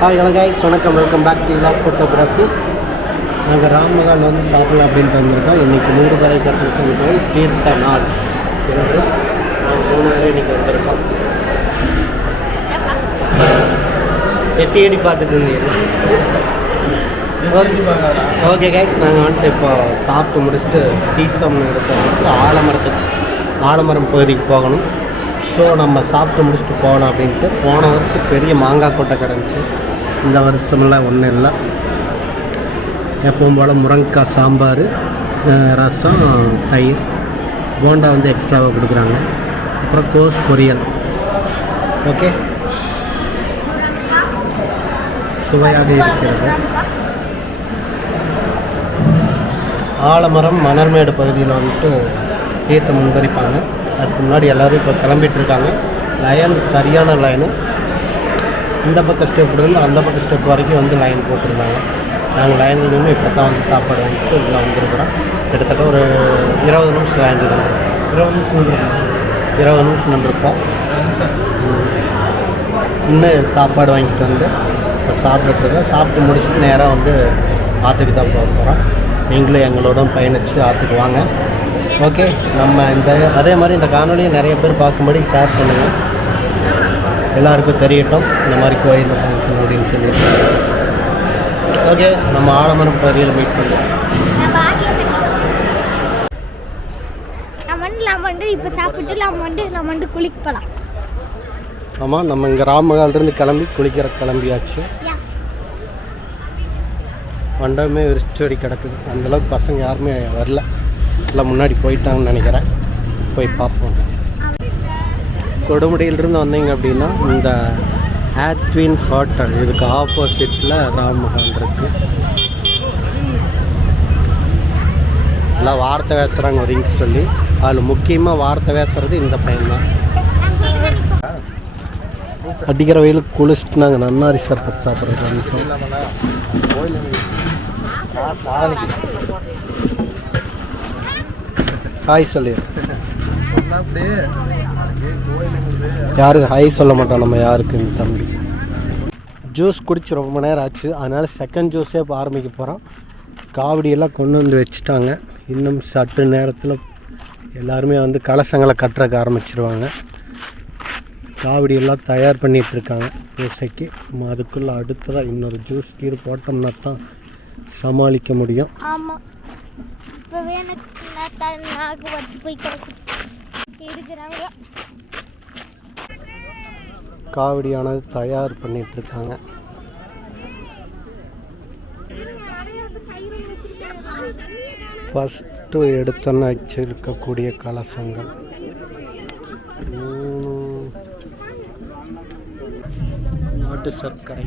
Hi hello guys, வணக்கம். Welcome back to vlog photography. நாங்கள் ராமகால் வந்து சாப்பிடலாம் அப்படின்ட்டு வந்திருக்கோம். இன்றைக்கி 100 தலை கற்பனை போய் தீர்த்த நாள் என்று நாங்கள் 3 பேர் இன்றைக்கி வந்திருக்கோம். எட்டி எட்டி பார்த்துட்டு இருந்தீங்க. ஓகே கைஸ், நாங்கள் வந்துட்டு இப்போ சாப்பிட்டு முடிச்சுட்டு தீர்த்தம் எடுத்து ஆலமரம் பகுதிக்கு போகணும். ஸோ நம்ம சாப்பிட்டு முடிச்சுட்டு போகலாம் அப்படின்ட்டு. போன வருஷம் பெரிய மாங்காய் கொட்டை கிடந்துச்சு. இந்த வருஷமெல்லாம் ஒன்றும் இல்லை. எப்பவும் போல் முருங்கைக்காய் சாம்பார், ரசம், தயிர், போண்டா வந்து எக்ஸ்ட்ராவாக கொடுக்குறாங்க. அப்புறம் கோஸ் பொரியல். ஓகே, சுவையாக இருக்கிறது. ஆலமரம் மணல்மேடு பகுதியில் வந்துட்டு தீர்த்தம் முன்கரிப்பாங்க. அதுக்கு முன்னாடி எல்லோரும் இப்போ கிளம்பிட்டு இருக்காங்க. லைன் சரியான லைனு. இந்த பக்கம் ஸ்டெப் இருந்து அந்த பக்கம் ஸ்டெப் வரைக்கும் வந்து லைன் போட்டிருந்தாங்க. நாங்கள் லைனில் நின்று இப்போ தான் வந்து சாப்பாடு வாங்கிட்டு உள்ளே வந்துருக்குறோம். கிட்டத்தட்ட ஒரு 20 நிமிஷம் லைனில் வந்துருக்கோம். 20 நிமிஷம் நின்றுருப்போம். இன்னும் சாப்பாடு வாங்கிட்டு வந்து இப்போ சாப்பிட்டுருக்கோம். சாப்பிட்டு முடிச்சுட்டு நேராக வந்து ஆற்றுக்கு தான் போக போகிறோம். நீங்களும் எங்களோட பயணித்து ஆற்றுக்கு வாங்க. ஓகே, நம்ம அதே மாதிரி இந்த காணொலியை நிறைய பேர் பார்க்கும்படி ஷேர் பண்ணுங்கள். எல்லாருக்கும் தெரியட்டும் இந்த மாதிரி கோயில் ஃபங்க்ஷன் அப்படின்னு சொல்லிட்டு. ஓகே, நம்ம ஆலமரம் பகுதியில் மீட் பண்ணுவோம். இப்போ சாப்பிட்டு நம்ம வந்து குளிக்க போகலாம். ஆமாம், நம்ம இங்கே ராமகாலிருந்து கிளம்பியாச்சு. மண்டபமே விரிச்சோடி கிடக்குது. அந்தளவுக்கு பசங்க யாருமே வரல, இல்லை முன்னாடி போயிட்டாங்கன்னு நினைக்கிறேன். போய் பார்ப்போம். கொடுமுடியிலிருந்து வந்தீங்க அப்படின்னா இந்த ஆத்வின் ஹோட்டல், இதுக்கு ஆப்போசிட்டில் ராமகால் இருக்குது. எல்லாம் வார்த்தை பேசுகிறாங்க ஒதுங்கி சொல்லி. அதில் முக்கியமாக வார்த்தை பேசுகிறது இந்த பையன் தான். அடிக்கிற வெயிலுக்கு குளிச்சுட்டு நாங்கள் நன்னாரி சர்பத் சாப்பிட்றோம். ஹாய் சொல்லி யாருக்கு ஹாய் சொல்ல மாட்டோம் நம்ம யாருக்கு. இந்த தம்பி ஜூஸ் குடிச்சு ரொம்ப நேரம் ஆச்சு, அதனால் செகண்ட் ஜூஸே இப்போ ஆரம்பிக்க போகிறோம். காவடியெல்லாம் கொண்டு வந்து வச்சுட்டாங்க. இன்னும் சற்று நேரத்தில் எல்லாருமே வந்து கலசங்களை கட்டுறக்கு ஆரம்பிச்சிருவாங்க. காவடியெல்லாம் தயார் பண்ணிகிட்ருக்காங்க பூசைக்கு. நம்ம அதுக்குள்ளே அடுத்ததாக இன்னொரு ஜூஸ் கீழே போட்டோம்னா தான் சமாளிக்க முடியும். ஆமாம், காவடியானது தயார் பண்ணிகிட்ருக்காங்க. ஃபஸ்ட்டு எடுத்தோன்னு வச்சிருக்கக்கூடிய கலசங்கள் நாட்டு சர்க்கரை,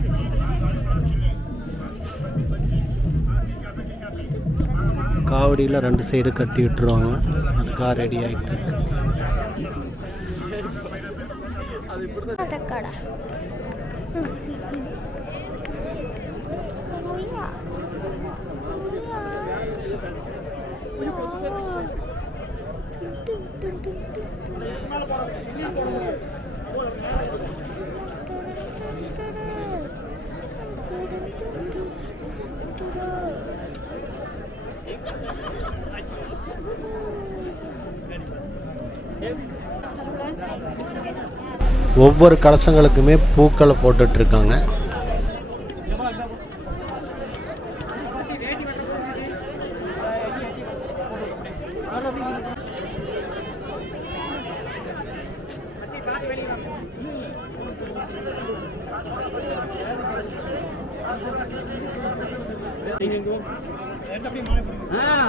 காவடியில் 2 சைடு கட்டி விட்டுருவாங்க. அதுக்காக ரெடி ஆகிட்டு ஒவ்வொரு கலசங்களுக்குமே பூக்களை போட்டுட்ருக்காங்க.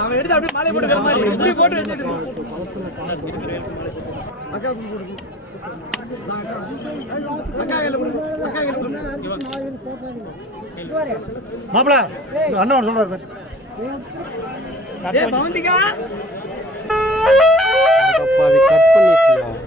அவன் எடுத்து அப்படியே மாலை போட்டுக்கிற மாதிரி இப்படி போட்டு வச்சுட்டு மாப்பிள அண்ணன் சொல்றாரு கட் பண்ணிக்கலாம்.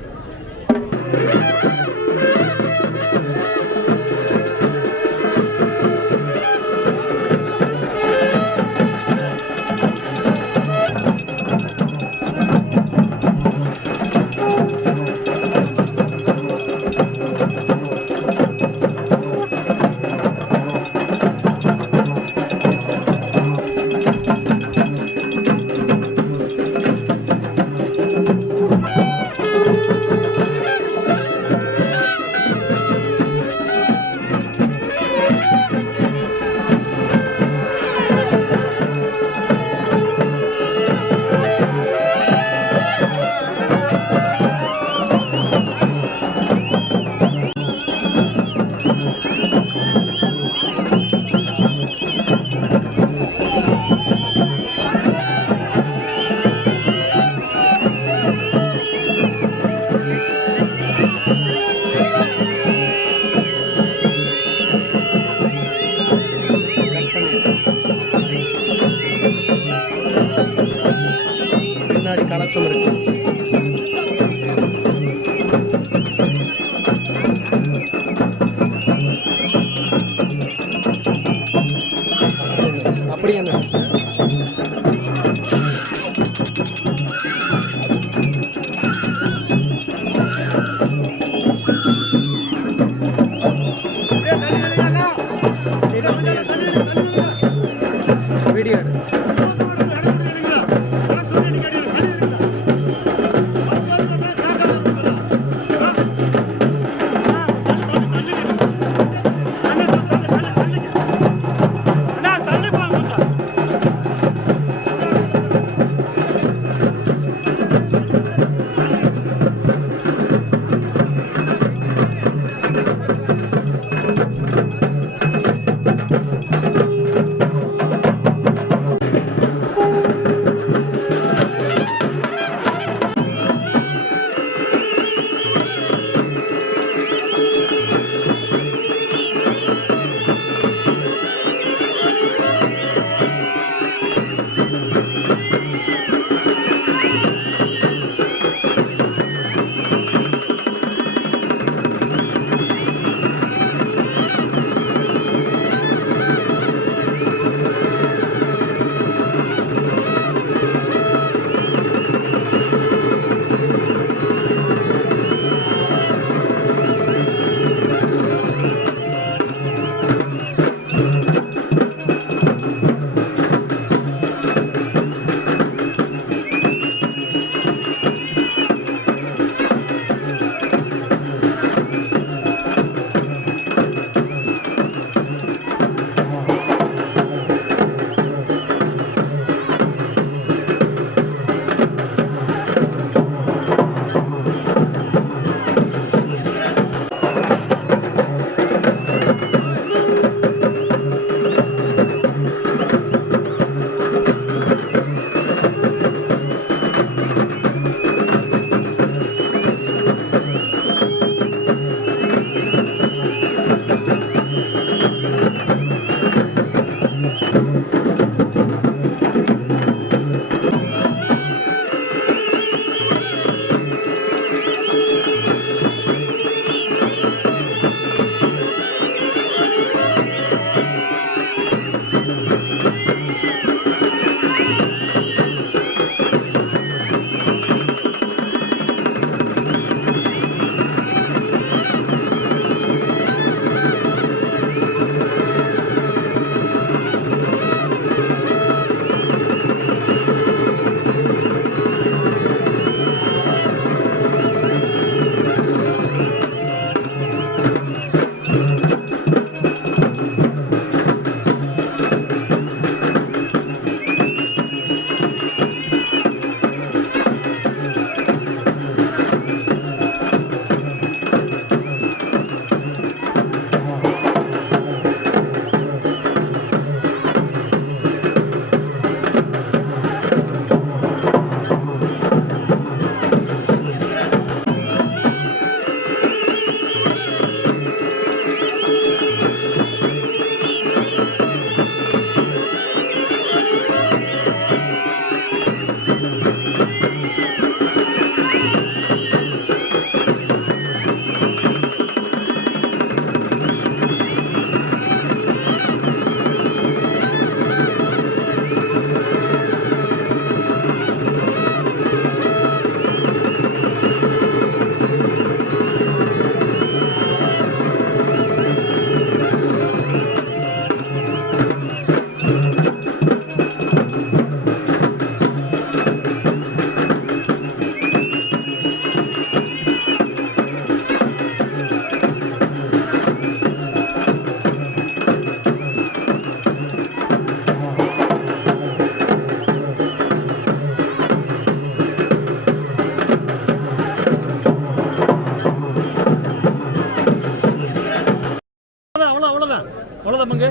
அவ்வளோதான் பங்கு,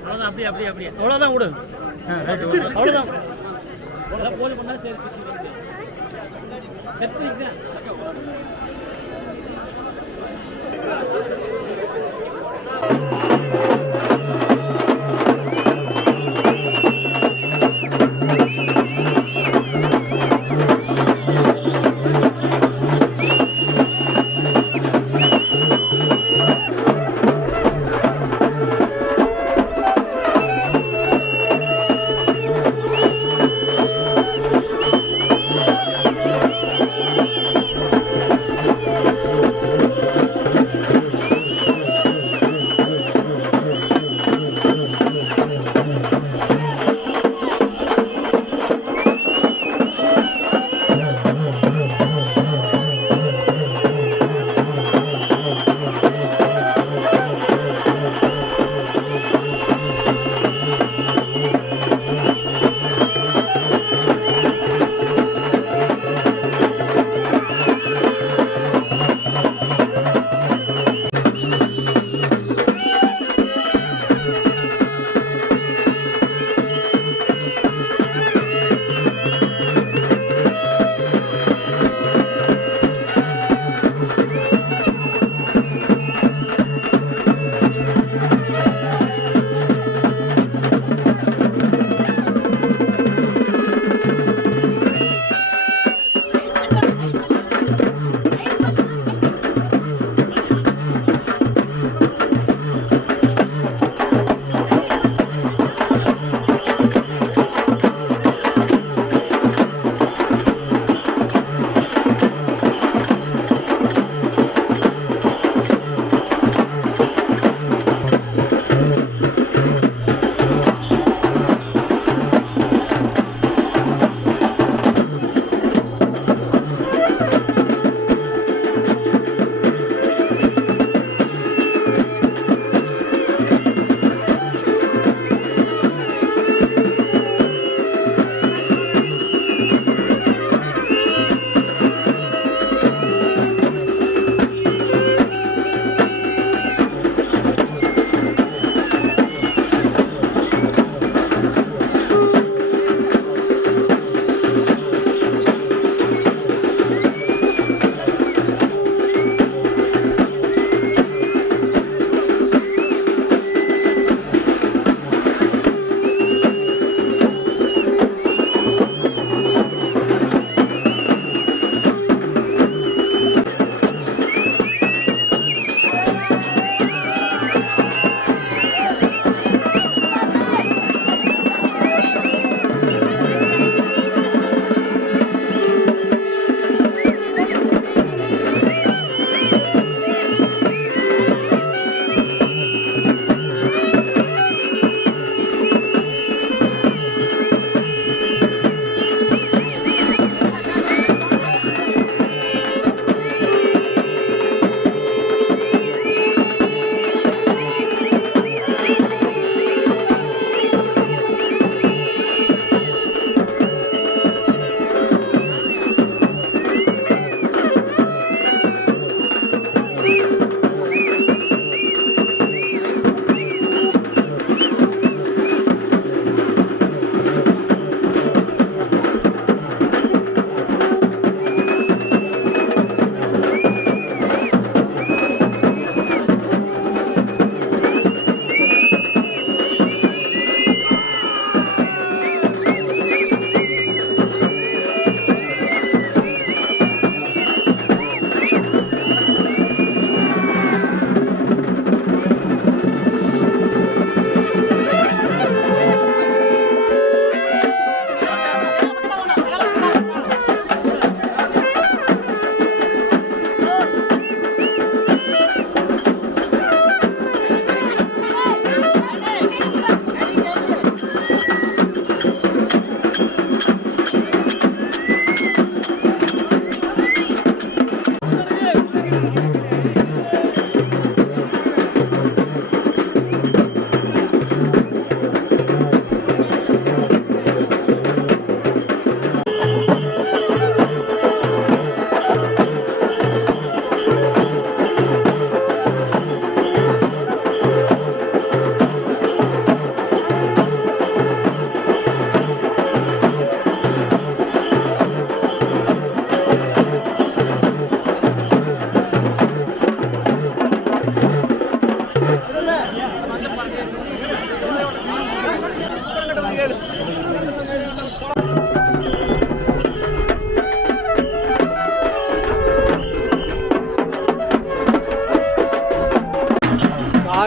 அவ்வளோதான். அப்படியே அப்படியே அப்படியே அவ்வளோதான் விடு. அவ்வளோதான் போதும் பண்ணா சரி.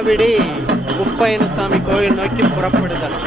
காவிரி குப்பையனசாமி கோயில் நோக்கி புறப்படுதல்.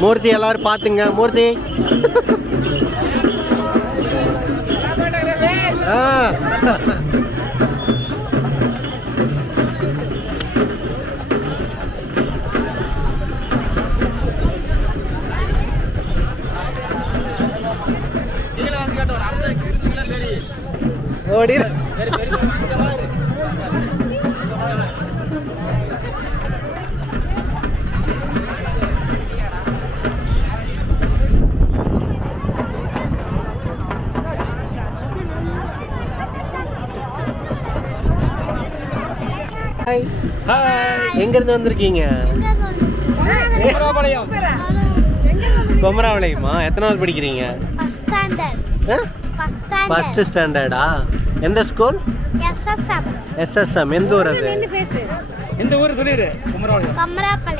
மூர்த்தி எல்லாரும் பார்த்துங்க. மூர்த்தி ஓடி எங்க இருந்து வந்திருக்கீங்க? குமராபாளையமா? எத்தனாவது படிக்கிறீங்க? ஃபர்ஸ்ட் ஸ்டாண்டர்டா? எந்த ஸ்கூல்? எஸ்எஸ்எம். எந்த ஊர் அது? எந்த ஊர் சொல்லிரு?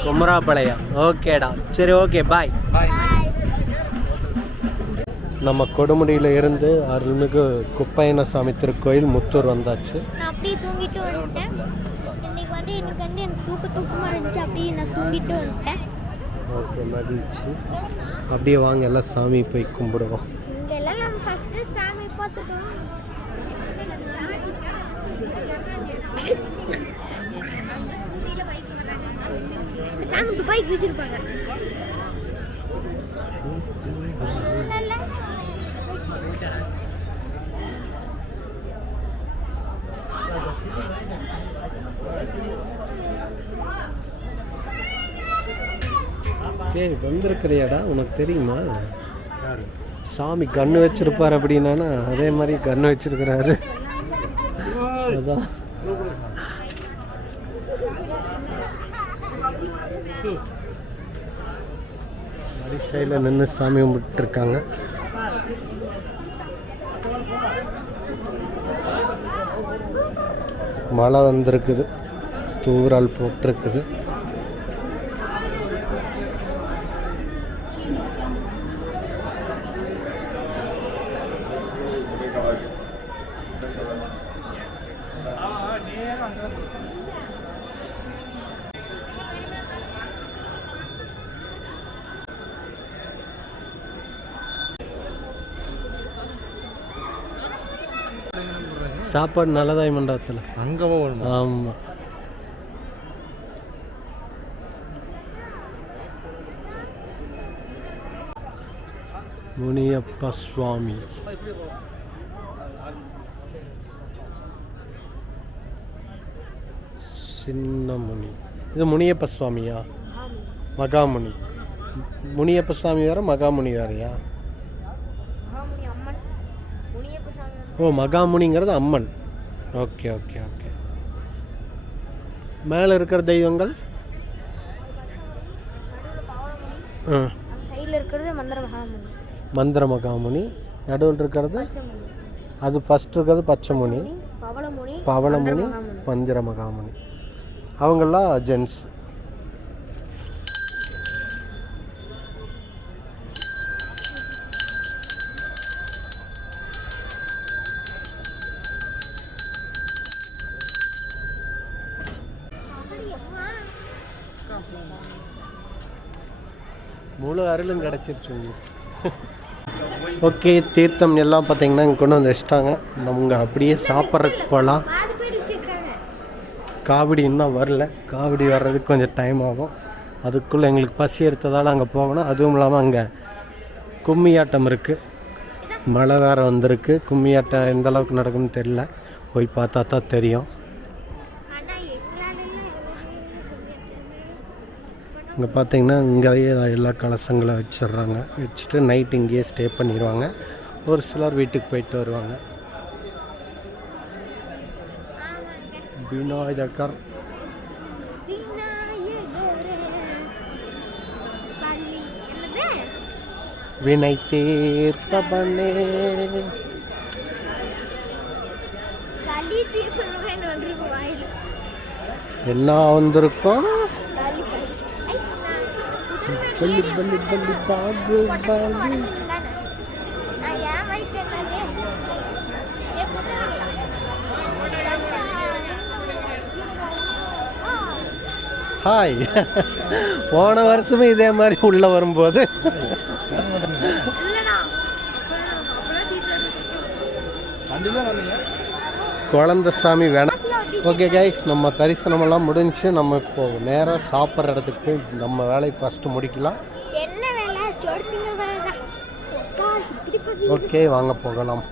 குமராபாளையம். ஓகேடா, சரி, ஓகே, பாய். நம்ம கொடுமுடியில் இருந்து அருள்மிகு குப்பையனசாமி திருக்கோயில் முத்தூர் வந்தாச்சு. நான் அப்படியே தூங்கிட்டு வந்துட்டேன். இன்னைக்கு எனக்கு தூக்கமாக இருந்துச்சு. அப்படியே நான் தூங்கிட்டு வந்துட்டேன். ஓகே, மகிழ்ச்சி. அப்படியே வாங்க எல்லாம் சாமி போய் கும்பிடுவோம். இங்கெல்லாம் நம்ம ஃபஸ்ட்டு சாமி பார்த்துட்டோம். சாமி பைக் வச்சிருப்பாங்க. சரி, வந்திருக்கிறியாடா? உனக்கு தெரியுமா சாமி கண்ணு வச்சிருப்பாரு அப்படின்னா அதே மாதிரி கண்ணு வச்சிருக்கிறாரு. அதான் வரிசையில் நின்று சாமி கும்பிட்டுருக்காங்க. மழை வந்திருக்குது, தூறல் போட்டிருக்குது. சாப்பாடு நல்லதாய் மண்டபத்தில் அங்கே போகணும். ஆமாம். முனியப்ப சுவாமி. சின்ன முனி. இது முனியப்ப சுவாமியா? மகாமுனி. முனியப்ப சுவாமி வேற, மகாமுனி வேறையா? ஓ, மகாமுனிங்கிறது அம்மன். Okay okay okay. மேலே இருக்கிற தெய்வங்கள்? சைடில் இருக்கிறது மந்திர மகாமுனி. மந்திர மகாமுனி. நடுவில் இருக்கிறது அது ஃபஸ்ட் இருக்கிறது பச்சைமுனி, பவளமுனி, மந்திர மகாமுனி. அவங்கெல்லாம் ஜென்ஸ். முழு அருளும் கிடச்சிருச்சு உங்களுக்கு. ஓகே, தீர்த்தம் எல்லாம் பார்த்தீங்கன்னா இங்கே கொண்டு வந்து வச்சிட்டாங்க. நம்ம அப்படியே சாப்பிட்றதுக்கு போகலாம். காவடி இன்னும் வரல. காவடி வர்றதுக்கு கொஞ்சம் டைம் ஆகும். அதுக்குள்ளே எங்களுக்கு பசி எடுத்ததால் அங்கே போகணும். அதுவும் இல்லாமல் அங்கே கும்மியாட்டம் இருக்குது. மழை வேறு வந்திருக்கு. கும்மியாட்டம் எந்த அளவுக்கு நடக்கும்னு தெரியல. போய் பார்த்தா தான் தெரியும். இங்கே பார்த்தீங்கன்னா இங்கேயே எல்லா கலசங்களை வச்சிடுறாங்க. வச்சுட்டு நைட் இங்கேயே ஸ்டே பண்ணிடுவாங்க. ஒரு சிலர் வீட்டுக்கு போயிட்டு வருவாங்க. விநாயகர் வினை தீர்த்தபனே. என்ன வந்திருக்கோம்? பள்ளி பள்ளி பள்ளி பாபு பாபு. ஹாய். போன வருஷமே இதே மாதிரி உள்ளே வரும்போது குழந்த சாமி வேணாம். ஓகே கைஸ், நம்ம தரிசனமெல்லாம் முடிஞ்சு நம்ம இப்போ நேராக சாப்பிட்ற இடத்துக்கு நம்ம வேலையை ஃபஸ்ட்டு முடிக்கலாம். ஓகே, வாங்க போகலாம்.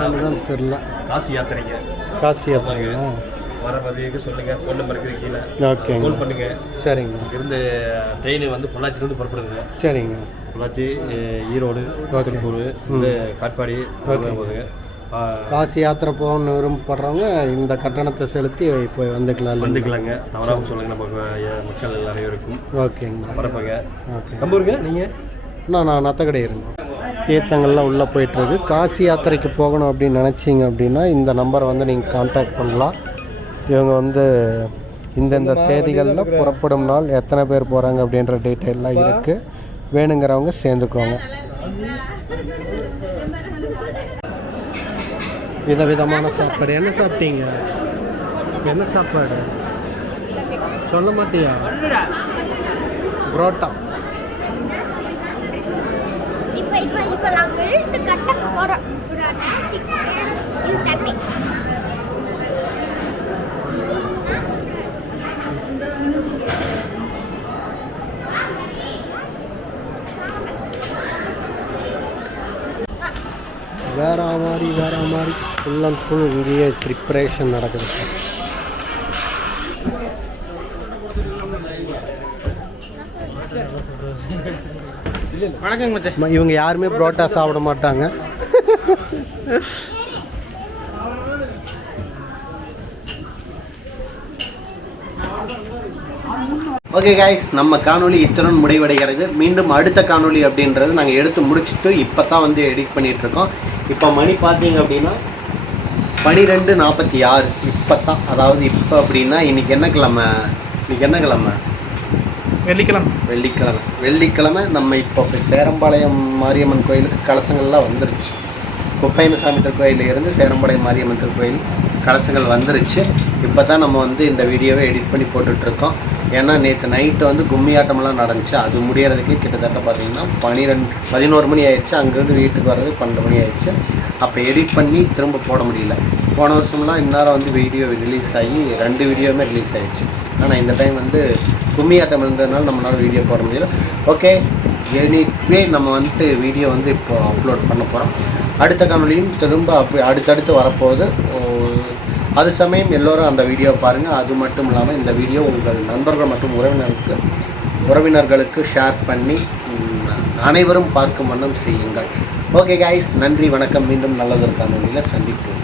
தான் தெரியல. காசி யாத்திரைங்க. காசி யாத்திரைங்க. வர பதிவுக்கு சொல்லுங்க. ஃபோன் நம்பர் இருக்குது கீழே. ஓகே, ஃபோன் பண்ணுங்க. சரிங்க. இருந்து ட்ரெயின் வந்து பொள்ளாச்சிலேருந்து புறப்படுதுங்க. சரிங்க. பொள்ளாச்சி, ஈரோடு, திருப்பூர், காட்பாடி போகுதுங்க. காசி யாத்திரை போகணுன்னு விரும்பப்படுறவங்க இந்த கட்டணத்தை செலுத்தி போய் வந்துக்கலாங்க. தவறாக சொல்லுங்கள் நம்ம மக்கள் அனைவருக்கும். ஓகேங்க, பரப்பாங்க. ஓகே. நம்பருங்க. நீங்கள் நான் நத்தக்கடை இருந்தேன். தீர்த்தங்கள்லாம் உள்ளே போயிட்டுருக்கு. காசி யாத்திரைக்கு போகணும் அப்படின்னு நினச்சிங்க அப்படின்னா இந்த நம்பரை வந்து நீங்கள் கான்டாக்ட் பண்ணலாம். இவங்க வந்து இந்தந்த தேதிகளில் புறப்படும் நாள், எத்தனை பேர் போகிறாங்க அப்படின்ற டீட்டெயிலாம் இருக்குது. வேணுங்கிறவங்க சேர்ந்துக்கோங்க. விதவிதமான சாப்பாடு. என்ன சாப்பிட்டீங்க? என்ன சாப்பாடு சொல்ல மாட்டியா? புரோட்டா. இப்போ நான் வெல்ட் கட்ட போகிறோம். இது தண்ணி. வேற மாதிரி ஃபுல் அண்ட் ஃபுல் இங்கேயே ப்ரிப்பரேஷன் நடக்குது. வணக்கங்க மச்சான். இவங்க யாருமே புரோட்டா சாப்பிட மாட்டாங்க. ஓகே காய்ஸ், நம்ம காணொலி இத்துடன் முடிவடைகிறது. மீண்டும் அடுத்த காணொலி அப்படின்றது நாங்கள் எடுத்து முடிச்சுட்டு இப்போ தான் வந்து எடிட் பண்ணிகிட்ருக்கோம். இப்போ மணி பார்த்தீங்க அப்படின்னா 12:46. இப்போ தான், அதாவது இப்போ அப்படின்னா இன்றைக்கி என்ன கிழமை? வெள்ளிக்கிழமை. நம்ம இப்போ சேரம்பாளையம் மாரியம்மன் கோயிலுக்கு கலசங்கள்லாம் வந்துருச்சு. குப்பையனசாமி திருக்கோயிலிருந்து சேரம்பாளையம் மாரியம்மன் திருக்கோயில் கலசங்கள் வந்துருச்சு. இப்போ தான் நம்ம வந்து இந்த வீடியோவை எடிட் பண்ணி போட்டுட்ருக்கோம். ஏன்னா நேற்று நைட்டு வந்து கும்மி ஆட்டமெல்லாம் நடந்துச்சு. அது முடியறதுக்கு கிட்டத்தட்ட பார்த்திங்கன்னா 11 மணி ஆயிடுச்சு. அங்கேருந்து வீட்டுக்கு வர்றது 12 மணி ஆயிடுச்சு. அப்போ எடிட் பண்ணி திரும்ப போட முடியல. போன வருஷம்லாம் இந்நேரம் வந்து வீடியோ ரிலீஸ் ஆகி 2 வீடியோவுமே ரிலீஸ் ஆகிடுச்சு. ஆனால் இந்த டைம் வந்து கும்மி ஆட்டம் இருந்ததுனால நம்மளால் வீடியோ போட முடியல. ஓகே, எனிவே நம்ம வந்துட்டு வீடியோ வந்து இப்போ அப்லோட் பண்ண போகிறோம். அடுத்த காணொலியும் திரும்ப அடுத்தடுத்து வரப்போகுது. அது சமயம் எல்லோரும் அந்த வீடியோ பாருங்கள். அது மட்டும் இல்லாமல் இந்த வீடியோ உங்கள் நண்பர்கள் மற்றும் உறவினர்களுக்கு ஷேர் பண்ணி அனைவரும் பார்க்கும் வண்ணம் செய்யுங்கள். ஓகே கைஸ், நன்றி, வணக்கம். மீண்டும் நல்லதொரு காணொலியில் சந்திப்போம்.